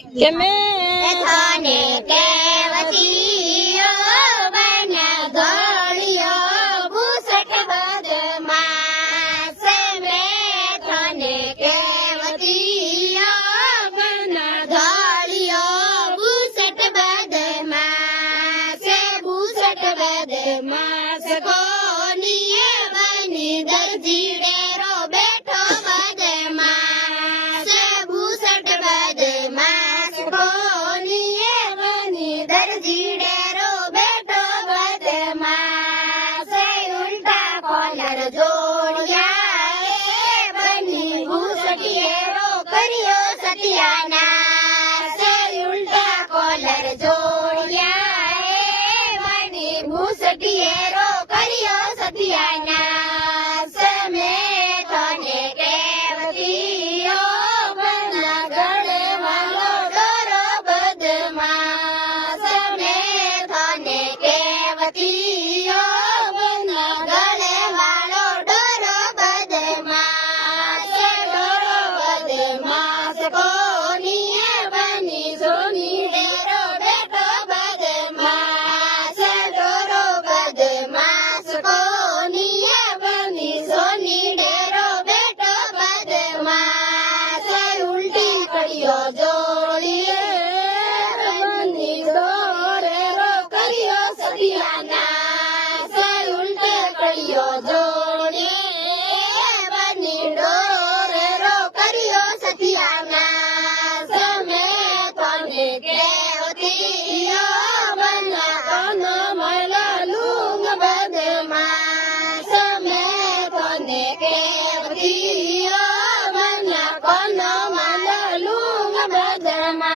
કે મેં તને કેવતીઓ બન્યા ગળિયો ભૂસટ બદમાશ મેં તને કેવતીઓ બન્યા ગળિયો ભૂસટ બદમાશ કોનીએ બની દરજીડેરો બેઠો બદમાશ ભૂસટ બદમાશ કોનીએ બની દરજીડેરો બેઠો બદમાશ ઉલટા કોલર જોડિયા એ બની ભૂસટીએરો કર્યો સત્યાનાશ ઉલટા કોલર જોડિયા એ બની ભૂસટીએરો કર્યો સત્યાનાશ મેં તને કેવતીઓ બન્યા ગળે વાળો ડોરો બદમાશ મેં તને કેવતીઓ બન્યા ગળે વાળો ડોરો બદમાશ કોનીએ બની સોની ડેરો બેઠો બદમાશ ડોરો બદમાશ કોનીએ બની સોની ડેરો બેઠો બદમાશ ઉલટી કડીઓ જોડીએ બની ડોરેરો કર્યો સત્યાનાશ ઉલટે કડીઓ જોડીએ બની ડોરેરો કર્યો સત્યાનાશ મેં તને કેવતીઓ બન્યા કોનો મળ્યો લુંગ બદમાશ મેં તને કેવતીઓ બન્યા કોનો મળ્યો લુંગ બદમાશ